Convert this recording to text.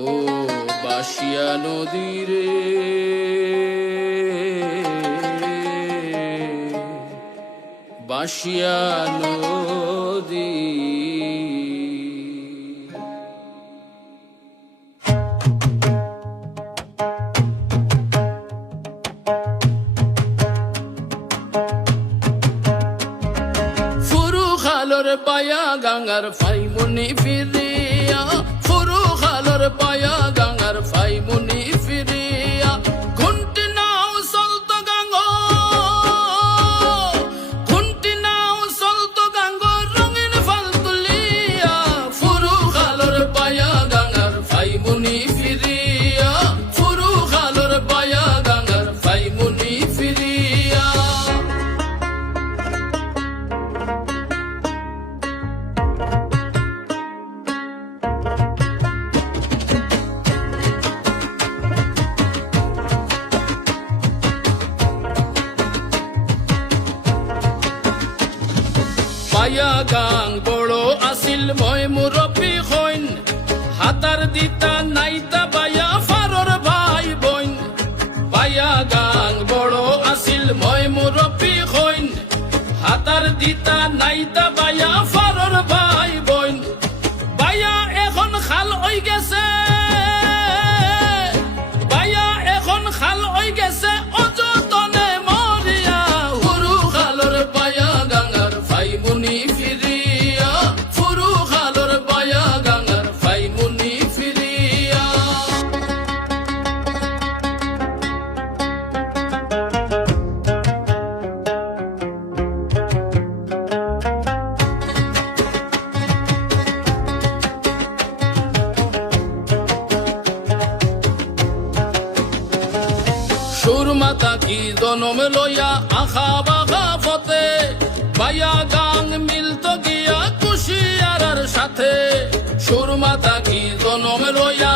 ও বাসিয়া নদীরে বাসিয়া নদী ফুরু খালর পায়া গাঙ্গার ফাইমুনি ফিরিয়া ফুরু খালর পায়া গাঙ্গার ফাইমুনি ফিরিয়া ঘুন্টি নাও চলত গাঙ্গ ঘুন্টি নাও চলত গাঙ্গ রঙিন ফাল তুলিয়া ফুরু খালর পায়া গাঙ্গার ফাইমুনি ফিরিয়া ফুরু খালর পায়া গাঙ্গার ফাইমুনি ফিরিয়া পায়া গাং বড় আসিল মই মুরব্বী হইন হাতার দিতা নাইতা বায়া ফারর ভাই বইন পায়া গাং বড় আসিল মই মুরব্বী হইন হাতার দিতা নাইতা বায়া ফারর ভাই বইন বায়া এখন খাল হই গেছে বায়া এখন খাল হই গেছে অযতনে মরিয়া হুরু খালর পায়া গাঙ্গার ফাইমুনি ফিরিয়া ফুরু খালর পায়া গাঙ্গার ফাইমুনি ফিরিয়া সুরমাতা কি জনম লইয়া আখা বাখা ফতে পায়া গাং মিলত গিয়া কুশিয়ারার সাথে সুরমাতা কি জনম লইয়া